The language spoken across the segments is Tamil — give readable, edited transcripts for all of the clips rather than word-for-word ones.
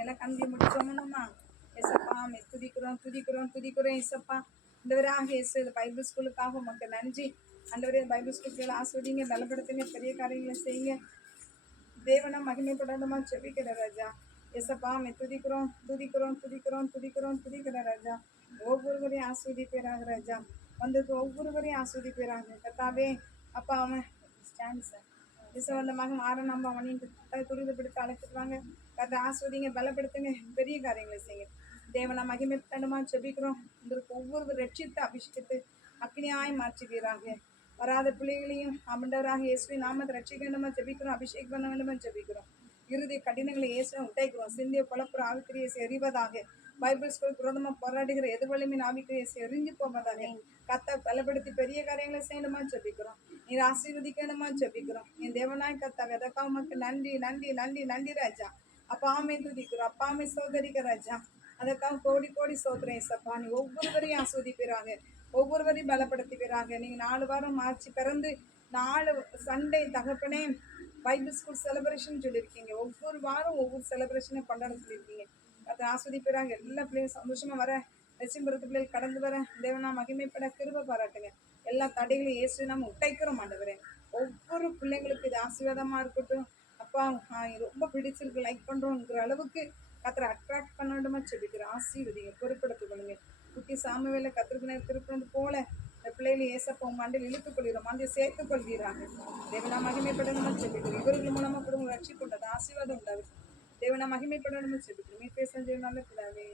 மேல கண்களை முடிச்சோம்னுமா ஏசப்பா துதிக்கிறோம் ஏசப்பா ஆண்டவராக இயேசு இந்த பைபிள் ஸ்கூலுக்காக உமக்கு நன்றி. ஆண்டவரே பைபிள் ஸ்கூலுக்கு ஆஸ்வதிங்க, பலப்படுத்துங்க, பெரிய காரியங்களை செய்யுங்க. தேவனா மகிமைப்படணுமா செபிக்கிற ராஜா ஏசப்பா துதிக்கிற ராஜா. ஒவ்வொருவரையும் ஆஸ்வதிப்பேராக ராஜா. வந்தது ஒவ்வொருவரையும் ஆஸ்வதிப்பேராக கத்தாவே. அப்பா அவன் ஸ்டாண்ட் சார் அந்த மகன் ஆரணம் அவனையும் துரிதப்படுத்த அழைச்சிருவாங்க. கதை ஆஸ்வதிங்க, பலப்படுத்துங்க, பெரிய காரியங்களை செய்யுங்க. தேவனா மகிமைப்படணுமா செபிக்கிறோம். உங்களுக்கு ஒவ்வொரு ரட்சித்து அபிஷேகத்தை அக்னியாய் மாற்றுகிறாங்க. வராத பிள்ளைகளையும் ஆண்டவராக இயேசுவின் நாமத்தை ரட்சிக்கணுமா ஜெபிக்கிறோம். அபிஷேகம் பண்ண வேண்டுமா ஜெபிக்கிறோம். இறுதி கடினங்களை இயேசுவை உடைக்கிறோம். சிந்திய குழப்பம் ஆவிக்கிரியை எறிவதாக. பைபிள் ஸ்கூல் விரோதமா போராடுகிற எதிர்வலிமின் ஆவிக்கிரியை எரிஞ்சு போவதாக. கத்த பலப்படுத்தி பெரிய காரியங்களை செய்யணுமா ஜெபிக்கிறோம். நீர் ஆசீர்வதிக்கணுமா ஜெபிக்கிறோம். என் தேவனாய் கத்தாவே அதற்காக உமக்கு நன்றி நன்றி நன்றி நன்றி ராஜா. அப்பாமே துதிக்கிறோம், அப்பாமே சோதரிக்க ராஜா. அதற்காக கோடி கோடி சோதனை ஏசப்பா. நீ ஒவ்வொருவரையும் ஆஸ்வதிப்பீராங்க, ஒவ்வொருவரையும் பலப்படுத்துகிறாங்க. நீங்க 4 வாரம் மார்ச் பிறந்து 4 சண்டே தகப்பனே பைபிள் ஸ்கூல் செலிப்ரேஷன் சொல்லியிருக்கீங்க. ஒவ்வொரு வாரம் ஒவ்வொரு செலிப்ரேஷனை கொண்டாட சொல்லியிருக்கீங்க. அதை ஆஸ்வதிப்பீராங்க. எல்லா பிள்ளைகளும் சந்தோஷமா வர லட்சியபுரத்து பிள்ளைகள் கடந்து வர தேவனா மகிமைப்பட கிருபை பாராட்டுங்க. எல்லா தடைகளையும் இயேசு நம்ம உடைக்கிறோம் ஆண்டவரே. ஒவ்வொரு பிள்ளைங்களுக்கு இது ஆசீர்வாதமா இருக்கட்டும். அப்பா ரொம்ப பிடிச்சிருக்கு, லைக் பண்றோங்கிற அளவுக்கு கத்தரை அட்ராக்ட் பண்ணணுமா செபிக்கிறோம். ஆசீர்வதிங்க, பொறுப்படுத்திக் கொள்ளுங்க. குட்டி சாமுவேல கத்திரிக்கிற திருப்பது போல இந்த பிள்ளைகளை ஏசப்பா மண்டில் இழுத்துக் கொள்கிறோம், மண்டில் சேர்த்துக் கொள்கிறாங்க. தேவனா மகிமைப்படணுமா செபிக்கிறோம். இவர்கள் மூலமா குடும்பம் ரட்சி கொண்டது ஆசீர்வாதம் உண்டாது. தேவனா மகிமைப்படணுமா செபிக்கிறோம். மீ பேச நல்ல பிள்ளாவே.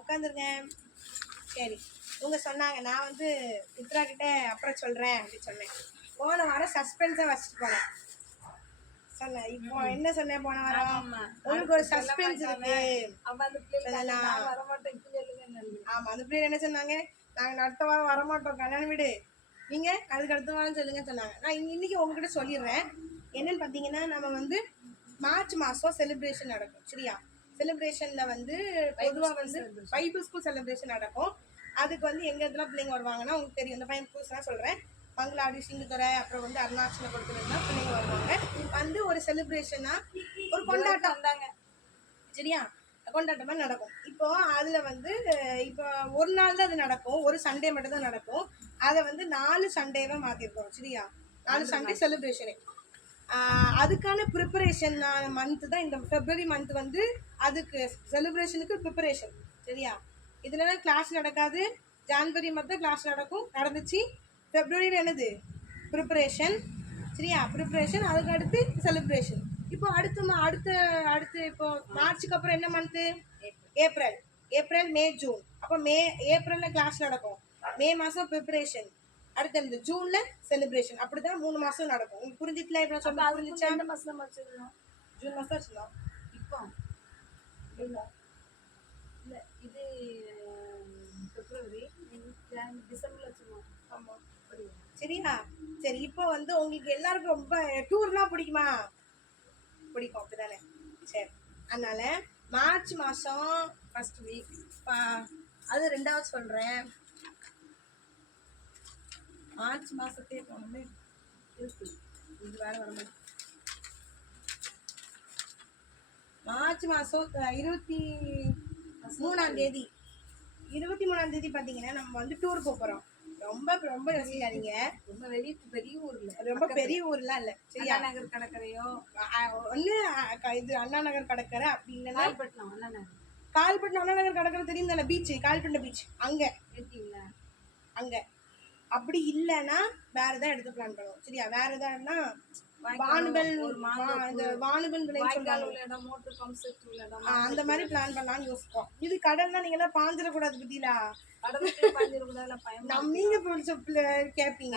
உட்காந்துருங்க. சரி, இவங்க சொன்னாங்க நான் வந்து மித்ரா கிட்ட அப்புறம் சொல்றேன் அப்படின்னு சொன்னேன். போன வாரம் சஸ்பென்ஸா வச்சுட்டு போனேன் சொன்னேன். இப்போ என்ன சொன்னேன், போன வாரம் உங்களுக்கு ஒரு சஸ்பென்ஸ் இருக்கு. ஆமா, அந்த பிள்ளைங்க என்ன சொன்னாங்க, நாங்க அடுத்த வாரம் வரமாட்டோம் கல்யாணம் வீடு, நீங்க அதுக்கு அடுத்த வாரம் சொல்லுங்க சொன்னாங்க. நான் இன்னைக்கு உங்ககிட்ட சொல்லிடுறேன். என்னன்னு பாத்தீங்கன்னா, நம்ம வந்து மார்ச் மாசம் செலிப்ரேஷன் நடக்கும். சரியா? செலிப்ரேஷன்ல வந்து பொதுவா வந்து பைபிள் ஸ்கூல் செலிப்ரேஷன் நடக்கும். அதுக்கு வந்து எங்க இடத்துல பிள்ளைங்க வருவாங்கன்னா உங்களுக்கு தெரியும். இந்த பையன் ஸ்கூல்ஸ் சொல்றேன், மங்களாடி, சிங்குத்துறை, அப்புறம் வந்து அருணாச்சல கொடுத்துருந்தா பிள்ளைங்க வருவாங்க. வந்து ஒரு செலிப்ரேஷனா ஒரு கொண்டாட்டம் வந்தாங்க. சரியா? கொண்டாட்டமா நடக்கும். இப்போ அதுல வந்து இப்போ ஒரு நாள் தான் அது நடக்கும், ஒரு சண்டே மட்டும் தான் நடக்கும். அதை வந்து 4 சண்டேவா மாத்திருக்கோம். சரியா? 4 சண்டே செலிப்ரேஷனு. அதுக்கான ப்ரிப்பரேஷன் மந்த் தான் இந்த பிப்ரவரி மந்த் வந்து அதுக்கு செலிப்ரேஷனுக்கு ப்ரிப்பரேஷன். சரியா? இதுல கிளாஸ் நடக்காது. ஜான்வரி மட்டும் கிளாஸ் நடந்துச்சு. பிப்ரவரியில் என்னது ப்ரிப்பரேஷன். சரியா? ப்ரிப்பரேஷன், அதுக்கு அடுத்து செலிப்ரேஷன். இப்போ அடுத்து இப்போ மார்ச்சுக்கு அப்புறம் என்ன மந்த்து? ஏப்ரல், மே, ஜூன். அப்போ ஏப்ரலில் கிளாஸ் நடக்கும். மே மாதம் ப்ரிப்பரேஷன், அடுத்து இந்த ஜூன்ல செலிப்ரேஷன். அப்படிதான் 3 மாசம் நடக்கும். உங்களுக்கு புரிஞ்சிட்டுல? இப்போ சொல்ல புரிஞ்சிச்சா? எந்த மாசம் வச்சிருந்தோம்? ஜூன் மாசம் வச்சிருந்தோம். இப்போ இல்லை இல்லை, இது பிப்ரவரி, டிசம்பர்ல வச்சிருந்தோம். ஆமா, சரியா? சரி, இப்போ வந்து உங்களுக்கு எல்லாருக்கும் ரொம்ப டூர்னா பிடிக்குமா? பிடிக்கும், அப்படிதானே? சரி, அதனால மார்ச் மாசம் ஃபர்ஸ்ட் வீக் அது 2வது சொல்றேன். மார்ச் மாசத்தையே போனோமே இருக்கு, இது வேலை வர மாதிரி. மார்ச் மாசம் 23ஆம் தேதி 23ஆம் தேதி பாத்தீங்கன்னா நம்ம வந்து டூர் போறோம். ரொம்ப ரொம்ப யோசிக்காதீங்க. ரொம்ப பெரிய ஊர்ல, ரொம்ப பெரிய ஊர்லாம் இல்ல. சரியா? அண்ணா நகர் கடற்கரையோ ஒண்ணு இது அண்ணா நகர் கடற்கரை, அப்படி இல்லைன்னா கால்பட்டினம். அண்ணா நகர் கடற்கரை தெரியும் தானே? Beach, Kalpattinam beach. அங்க இருக்கீங்களா? அங்க அப்படி இல்லைன்னா வேற ஏதாவது எடுத்து பிளான் பண்ணுவோம். சரியா? வேற ஏதாவதுன்னா வானுபல், இந்த வானுபல் அந்த மாதிரி பிளான் பண்ணலாம்னு யோசிப்போம். இது கடல் தான், நீங்க எல்லாம் பாஞ்சிடக்கூடாது. பத்தியா? நீங்க கேட்பீங்க,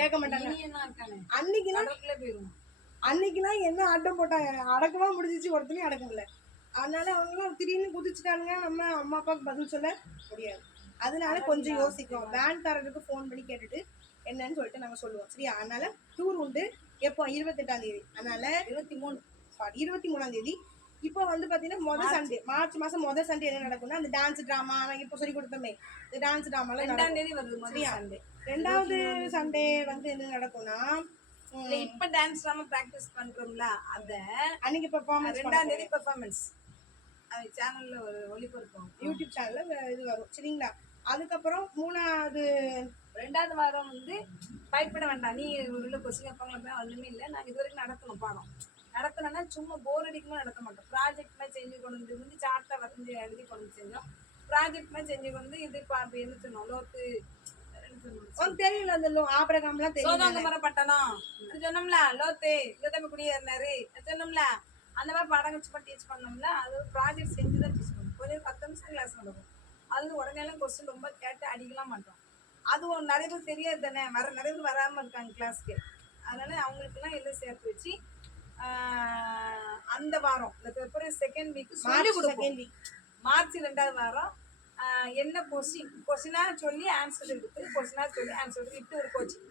கேட்க மாட்டாங்க. அன்னைக்கெல்லாம் என்ன ஆட்டம் போட்டாங்க, அடக்கமா முடிஞ்சிச்சு, ஒருத்தனையும் அடக்க முடியல. அதனால அவங்களாம் திடீர்னு குதிச்சுட்டாங்க. நம்ம அம்மா அப்பாவுக்கு பதில் சொல்ல முடியாது. அதனால கொஞ்சம் யோசிக்கிறோம். வேன்காரருக்கு ஃபோன் பண்ணி கேட்டுட்டு என்னன்னு சொல்லிட்டு நாங்கள் சொல்லுவோம். சரியா? அதனால டூர் உண்டு. எப்போ? 28ஆம் தேதி. அதனால 23ஆம் தேதி. இப்போ வந்து பார்த்தீங்கன்னா முதல் சண்டே, மார்ச் மாதம் முதல் சண்டே என்ன நடக்கும்னா அந்த டான்ஸ் ட்ராமா நான் இப்போ சொல்லி கொடுத்தோமே, இந்த டான்ஸ் ட்ராமாலாம் 2ஆம் தேதி வருது. சரியா? 2வது சண்டே வந்து என்ன நடக்கும்னா இல்ல இப்ப டான்ஸ் ட்ராமா பிராக்டிஸ் பண்றோம்ல அத அன்னைக்கு பெர்ஃபார்மன்ஸ் 2ஆம் தேதி பெர்ஃபார்மன்ஸ் அது சேனல்ல ஒரு ஒளிபரப்போம் யூடியூப் சேனல்ல இது வரும் சரிங்களா. அதுக்கப்புறம் 3வது 2வது வாரம் வந்து பயப்பட வேண்டாம். நீ உள்ள கொஸ்டின் கேட்பாங்களா ஒண்ணுமே இல்லை. நாங்கள் இது வரைக்கும் நடத்தணும் பாடம். நடத்தணும்னா சும்மா போர் அடிக்கும்போது நடத்த மாட்டோம். ப்ராஜெக்ட் மாதிரி செஞ்சு கொண்டு வந்து சார்ட்டை வரைஞ்சி எழுதி கொண்டு செஞ்சோம். ப்ராஜெக்ட் மாதிரி செஞ்சு கொண்டு இது என்ன சொன்னோம் லோத்து உனக்கு தெரியல அந்த ஆபரகாம்லாம் தெரியும். சோதாங்கமர பட்டணம் அது சொன்னோம்ல லோத்து இங்கதம்பி குடியேறினாரு சொன்னோம்ல. அந்த மாதிரி படம் வச்சு டீச் பண்ணோம்ல. அது ஒரு ப்ராஜெக்ட் செஞ்சு தான் டீச் பண்ணுவோம். கொஞ்சம் 10 நிமிஷம் கிளாஸ் நடக்கும். அது உடனேலாம் கொஸ்டின் ரொம்ப கேட்டு அடிக்கலாம் மாட்டோம். அது நிறைய பேர் தெரியாது தானே. நிறைய பேர் வராமல் இருக்காங்க கிளாஸ்க்கு. அதனால அவங்களுக்குலாம் எல்லாம் சேர்த்து வச்சு அந்த வாரம் இந்த பிப்ரவரி 2nd வீக் சொல்லி கொடுப்போம். மார்ச் 2வது வாரம் என்ன கொஸ்டினாக சொல்லி ஆன்சர் எடுத்து கொஸ்டினாக சொல்லி ஆன்சர் எடுத்து இப்படி ஒரு கோச்சிங்.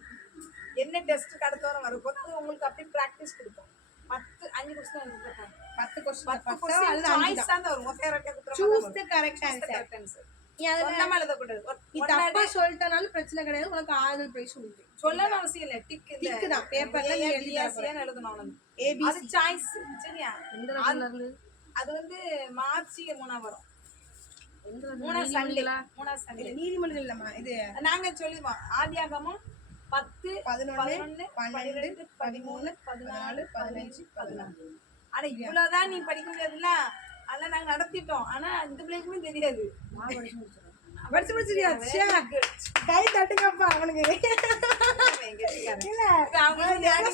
என்ன டெஸ்ட்டுக்கு அடுத்த வாரம் வரப்போது அது உங்களுக்கு அப்படியே ப்ராக்டிஸ் கொடுப்போம். 5 கொஸ்டின் 10 கொஸ்டின் சாய்ஸ் தான் வரும். சொல்லிட்டனாலும் பிரச்சனை கிடையாது. உனக்கு ஆறுதல் பிரைஸ் உண்டு. சொல்லணும் அவசியம் இல்லை. டிக்கு தான் பேப்பர்ல எழுதணும். அது சாய்ஸ் சரியா. அது வந்து மார்ச் 3 வரும். 3 சண்டே நீதிமன்றம் இல்லம்மா. இது நாங்க சொல்லிடுவோம். ஆதியாகமம் 10 11 12 13 14 15 16. ஆனா இவ்வளவுதான் நீ படிக்க முடியாதுல்ல. அதெல்லாம் நாங்க நடத்திட்டோம். ஆனா இந்த பிள்ளைக்குமே தெரியாது. படிச்சு முடிச்சிருக்கியா? கை தட்டுங்கப்பா அவனுக்கு.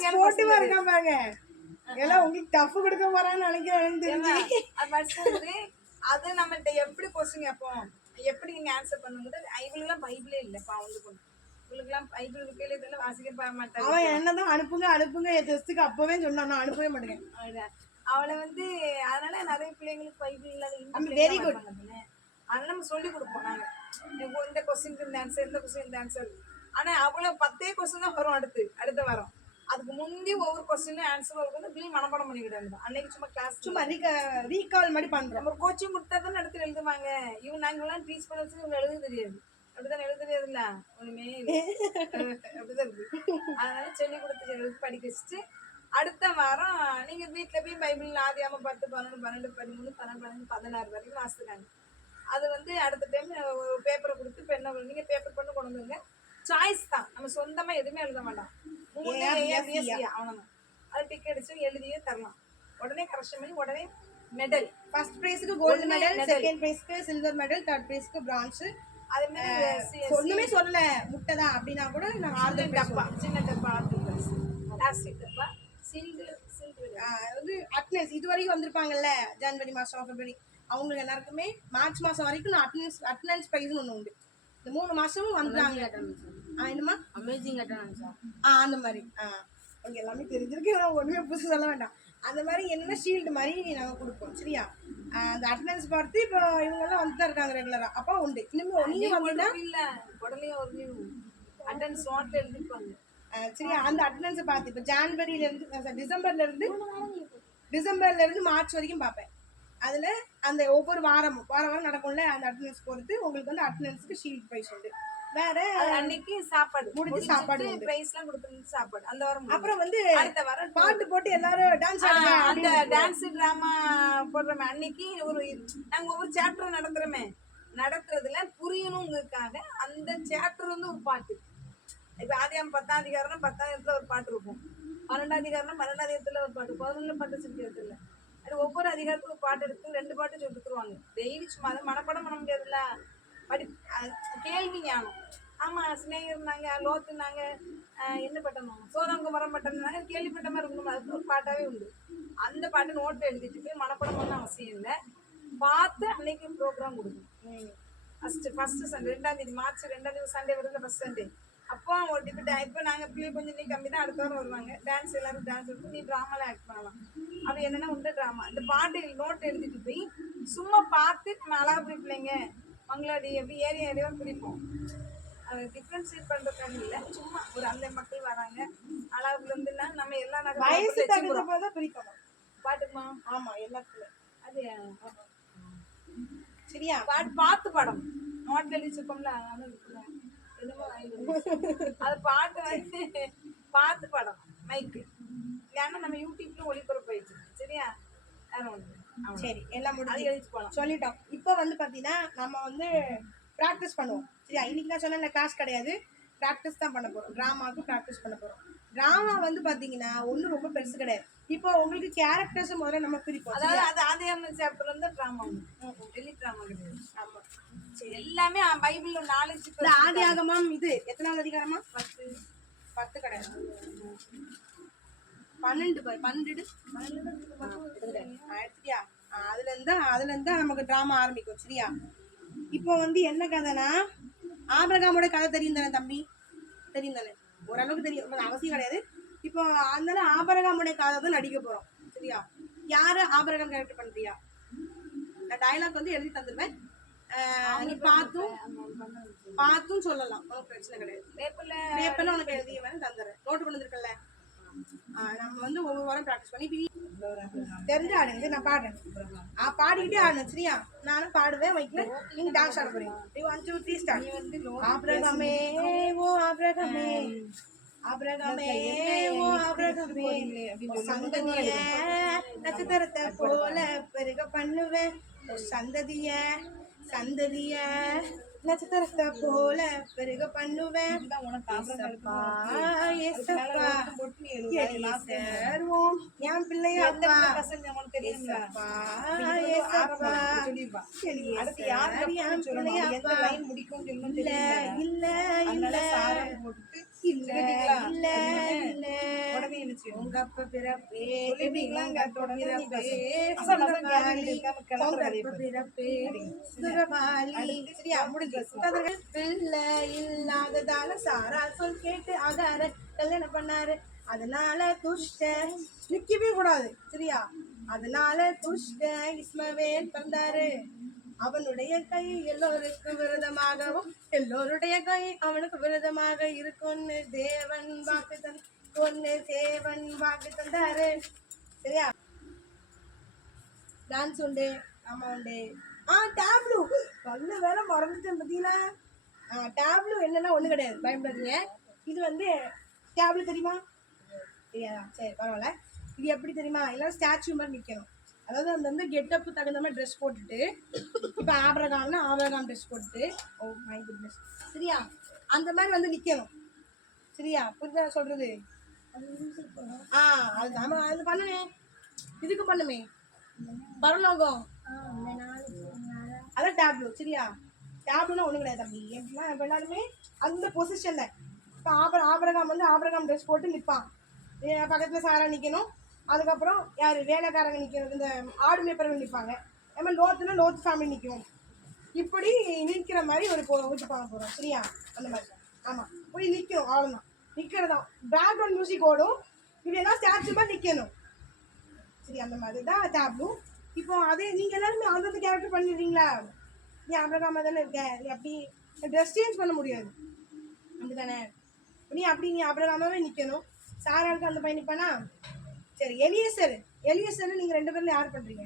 ஸ்போர்ட்டிவா இருக்கான் பாருங்க. எல்லாம் உங்களுக்கு டஃப் கொடுக்க போறான்னு நினைக்கிறேன். அது நம்மள்ட்ட எப்படி கொஸ்டின் கேட்போம், எப்படி நீங்க ஆன்சர் பண்ணுங்க. இவளுக்குலாம் பைபிளே இல்லப்பா. இவளுக்குலாம் பைபிள் இருக்கையில இதெல்லாம் வாசிக்க மாட்டாங்க. அவன் என்னதான் அனுப்புங்க டெஸ்ட்டுக்கு அப்பவே சொன்னான். நான் அனுப்பவே மாட்டேங்க. அவளை வந்து அதனால நிறைய பிள்ளைங்களுக்கு பைபிள் இல்லாத வெரி குட். அதனால நம்ம சொல்லி கொடுப்போம். நாங்க இந்த கொஸ்டின் இந்த ஆன்சர் இந்த கொஸ்டின் இந்த ஆன்சர். ஆனா அவ்வளவு 10 கொஸ்டின் தான் வரும் அடுத்த வாரம். அதுக்கு முந்தி ஒவ்வொரு கொஸ்டினும் ஆன்சர் வந்து பிள்ளைங்க மனப்பாடம் பண்ணிக்கிட்டாங்க. அன்னைக்கு சும்மா கிளாஸ் சும்மா ரீகால் மாதிரி பண்றோம். நம்ம கோச்சிங் கொடுத்தா தான் இடத்துல எழுதுவாங்க. நாங்கெல்லாம் டீச் பண்ண வச்சு இவங்க எழுத தெரியாது. அப்படிதான் எழுத தெரியாதுல்ல ஒண்ணுமே அப்படிதான் இருக்கு. அதனால சொல்லி கொடுத்து எழுதி படிக்க வச்சுட்டு அடுத்த வாரம் நீங்க வீட்டுல போய் பைபிள் ஆதியாம 10 11 12 13 12 16 வரைக்கும் வாசிக்கிறாங்க. அது வந்து அடுத்த டைம் பேப்பரை கொடுத்து பெண்ணை நீங்க பேப்பர் பண்ணி கொண்டு வந்துருங்க. சாய்ஸ் தான். நம்ம சொந்தமா எதுவுமே எழுத மாட்டோம். அவனதான் அது டிக்கெட் அடிச்சு எழுதியே தரலாம். உடனே கரெக்ஷன் பண்ணி உடனே மெடல். ஃபர்ஸ்ட் பிரைஸ்க்கு கோல்டு மெடல், செகண்ட் பிரைஸ்க்கு சில்வர் மெடல், தேர்ட் பிரைஸ்க்கு பிரான்ஸ். அதே மாதிரி ஒண்ணுமே சொல்லல முட்டை தான் அப்படின்னா கூட நான் ஆர்டர் டப்பா சின்ன டப்பா பிளாஸ்டிக் டப்பா வந்து அட்டனன்ஸ் இது வரைக்கும் வந்திருப்பாங்கல்ல. ஜனவரி மாசம் பிப்ரவரி அவங்களுக்கு எல்லாருக்குமே மார்ச் மாசம் வரைக்கும் அட்டனன்ஸ் பிரைஸ்னு ஒன்று உண்டு. இந்த 3 மாசமும் வந்துட்டாங்க. என்னமா அமேசிங் அட்டனன்ஸ் அந்த மாதிரி அவங்க எல்லாமே தெரிஞ்சிருக்கு. ஒன்றுமே புதுசு சொல்ல வேண்டாம். அந்த மாதிரி என்ன ஷீல்டு மாதிரி நாங்கள் கொடுப்போம் சரியா. அந்த அட்டனன்ஸ் பார்த்து இப்போ இவங்கெல்லாம் வந்து தான் இருக்காங்க ரெகுலராக. அப்போ உண்டு. இன்னும் நீங்கள் வந்தீங்கன்னா இல்லை உடனே ஒரு அட்டனன்ஸ் நோட்டில் எழுதிப்பாங்க சரியா. அந்த அட்டனன்ஸை பார்த்து இப்போ ஜான்வரியிலேருந்து டிசம்பர்லேருந்து மார்ச் வரைக்கும் பார்ப்பேன். அதில் அந்த ஒவ்வொரு வாரம் நடக்கும்ல. அந்த அட்டனன்ஸ் பொறுத்து உங்களுக்கு வந்து அட்டனன்ஸுக்கு ஷீல்ட் ப்ரைஸ் உண்டு. வேற அன்னைக்கு சாப்பாடு முடிஞ்சு சாப்பாடு பிரைஸ்லாம் கொடுத்து சாப்பாடு அந்த வாரம். அப்புறம் வந்து அடுத்த வாரம் பாட்டு போட்டு எல்லாரும் டான்ஸ் அந்த டான்ஸ் டிராமா போடுறோமே அன்னைக்கு நாங்க ஒவ்வொரு சாப்டர் நடத்துறதுல புரியணுங்கிறதுக்காக அந்த சாப்டர் வந்து ஒரு பாட்டு. இப்ப ஆதியாம் 10ஆம் அதிகாரம் 10ஆம் அதிகாரத்துல ஒரு பாட்டு இருக்கும். 12ஆம் அதிகாரம் 12ஆம் அதிகாரத்துல ஒரு பாட்டு 11 பாட்டு சொல்லிக்கிறதுல அது ஒவ்வொரு அதிகாரத்துக்கும் ஒரு பாட்டு எடுத்து 2 பாட்டு சொல்லி கொடுத்துருவாங்க. டெய்லி சும்மா அதை மனப்பாடம் பண்ண முடியாதுல்ல. கேள்வி ஞானம். ஆமா சிநேகர்னாங்க லோத்துனாங்க என்ன பட்டணும் சோதங்குமரம் பட்டம்னாங்க கேள்விப்பட்ட மாதிரி இருக்கணும். அதுக்கு ஒரு பாட்டாவே உண்டு. அந்த பாட்டு நோட்டில் எழுதிட்டு போய் மனப்பாடம் பண்ண அவசியம் இல்லை. பார்த்து அன்னைக்கு ப்ரோக்ராம் கொடுக்கணும். ஃபர்ஸ்ட் சண்டே 2ஆம் தேதி மார்ச் 2ஆம் தேதி சண்டே வருது ஃபர்ஸ்ட் சண்டே. அப்போ ஒரு டிபெட் இப்போ நாங்கள் பிள்ளை கொஞ்சம் நீ கம்மி தான் அடுத்த வாரம் வருவாங்க. டான்ஸ் எல்லாரும் டான்ஸ் எடுத்து நீ ட்ராமாவில் ஆக்ட் பண்ணலாம். அப்படி என்னென்னா உண்டு ட்ராமா. இந்த பாட்டு நோட் எழுதிட்டு போய் சும்மா பார்த்து நம்ம அழகா பிடிப்பிள்ளைங்க அவங்களோட எப்படி ஏரியாவே பிடிப்போம். அது டிஃப்ரென்ஷியேட் பண்ணுறதுக்காக இல்லை. சும்மா ஒரு அந்த மக்கள் வராங்க அழகுலேருந்துன்னா நம்ம எல்லா பிடிப்போம் பாட்டுக்குமா. ஆமாம் எல்லாத்துக்குமே அது சரியா. பார்த்து படம் நோட்டில் எழுதிச்சிருக்கோம்ல என்னமோ அது பாட்டு வந்து பார்த்து படம் மைக்கு இல்லைன்னா நம்ம யூடியூப்ல ஒளிபரப்பு ஆயிடுச்சு சரியா வேற ஒன்று சரி எல்லாம் அது முடிஞ்சு எழுதிட்டு போகலாம் சொல்லிட்டோம். இப்போ வந்து பார்த்தீங்கன்னா நம்ம வந்து ப்ராக்டிஸ் பண்ணுவோம் சரியா. இன்னைக்கு நான் சொன்ன கிளாஸ் கிடையாது, ப்ராக்டிஸ் தான் பண்ண போகிறோம். ட்ராமாவுக்கு ப்ராக்டிஸ் பண்ண போகிறோம். ட்ராமா வந்து பார்த்தீங்கன்னா ஒன்றும் ரொம்ப பெருசு கிடையாது. இப்போ உங்களுக்கு கேரக்டர்ஸ் முதல்ல நம்ம பிரிப்போம். அதாவது அது ஆதியாம சாப்டர் வந்து ட்ராமா டெல்லி ட்ராமா கிடையாது ஆமாம் சரி எல்லாமே பைபிள்ல நாலேஜ் இந்த ஆதி ஆகமம் இது எத்தனாவது அதிகாரமா? 10 கிடையாது, 12 சரியா. அதுல இருந்தா நமக்கு டிராமா ஆரம்பிக்கும் சரியா. இப்போ வந்து என்ன கதைனா ஆபிரகாமோட கதை தெரியும் தானே தம்பி? தெரியும் தானே? ஓரளவுக்கு தெரியும், உங்களுக்கு அவசியம் கிடையாது. இப்போ அதனால ஆபிரகாமோட கதை தான் நடிக்க போறோம் சரியா. யாரு ஆபிரகாம் கேரக்டர் பண்றியா? நான் டயலாக் வந்து எழுதி தந்துருவேன், நீ பார்த்தும் சொல்லலாம், ஒன்றும் பிரச்சனை கிடையாது. பேப்பர்ல உனக்கு எழுதிய மாதிரி தந்துடுறேன், நோட்டு கொண்டு வந்துருக்கல. நம்ம வந்து ஒவ்வொரு வாரம் ப்ராக்டிஸ் பண்ணி தெரிஞ்ச ஆடுங்க. நான் பாடுறேன், பாடிக்கிட்டே ஆடணும் சரியா. நானும் பாடுவேன், வைக்கல நீங்க டான்ஸ் ஆட போறீங்க. 1 2 3 ஸ்டார்ட். ஆபிரகாமே ஓ ஆபிரகாமே, ஆபிரகாமே ஓ ஆபிரகாமே, சந்ததிய நட்சத்திரத்தை போல பெருக பண்ணுவேன், சந்ததிய நட்சத்திரத்தை போல பெருக பண்ணுவேன். என் பிள்ளையாப்பா உங்க அப்பா பிறப்பே பிள்ளை இல்லாததால சாரா சொல் கேட்டு ஆகார கல்யாணம் பண்ணாரு. அதனால துஷ்ட நிக்கவே கூடாது சரியா. அதனால துஷ்ட இஸ்மவேல் பிறந்தாரு. அவனுடைய கை எல்லோருக்கும் விரதமாகவும் எல்லோருடைய கை அவனுக்கு விரதமாக இருக்கும்னு தேவன் வாக்கு தந்தாரு சரியா. டான்ஸ் உண்டு, ஆமா உண்டு. டேப்லு நல்ல வேலை மறந்துட்டேன் பார்த்தீங்களா. டேப்லு என்னன்னா ஒன்றும் கிடையாது, பயன்படுறீங்க. இது வந்து டேப்லு தெரியுமா? தெரியாதா? சரி பரவாயில்ல. இது எப்படி தெரியுமா? எல்லாம் ஸ்டாச்சு மாதிரி நிற்கணும். அதாவது அந்த வந்து கெட்டப்பு தகுந்த மாதிரி ட்ரெஸ் போட்டுட்டு, இப்போ ஆபிரகாம்னா ஆபிரகாம் ட்ரெஸ் போட்டுட்டு, ஓ மை குட்னஸ் சரியா, அந்த மாதிரி வந்து நிற்கணும் சரியா. புரியுதா சொல்றது? அது நம்ம அது பண்ணுமே, இதுக்கு பண்ணுமே பரலோகம், அதான் டேப்லு சரியா. டேப்லுன்னா ஒன்றும் கிடையாது தம்பி. எப்படின்னா இப்போ எல்லாருமே அந்த பொசிஷனில் இப்போ ஆபிரகாம் வந்து ஆபிரகாம் ட்ரெஸ் போட்டு நிற்பான், பக்கத்தில் சாரா நிற்கணும், அதுக்கப்புறம் யார் வேலைக்காரங்க நிற்கணும், இந்த ஆடு மேய்ப்பவர்கள் நிற்பாங்க, அது மாதிரி லோத்துனா லோத் ஃபேமிலி நிற்கும். இப்படி நிற்கிற மாதிரி ஒரு ஊற்றி பார்க்க போகிறோம் சரியா. அந்த மாதிரி ஆமாம் போய் நிற்கணும், அவ்வளோதான் நிற்கிறதான். பேக்ரவுண்ட் மியூசிக் ஓடும், இப்படியெல்லாம் ஸ்டாச்சு மாதிரி நிற்கணும் சரி. அந்த மாதிரி தான் டேப்லு. இப்போ அதே நீங்கள் எல்லாருமே அந்த கேரக்டர் பண்ணிடுறீங்களா? நீ ஆபிரகாமா தானே இருக்க, நீ அப்படி ட்ரெஸ் சேஞ்ச் பண்ண முடியாது அப்படி தானே. நீ ஆபிரகாமாவே நிற்கணும். சாராளுக்கு அந்த பையன் நிற்பானா? சரி. எலியேசர் நீங்கள் 2 பேர்ல யார் பண்ணுறீங்க?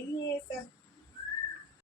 எலியேசர்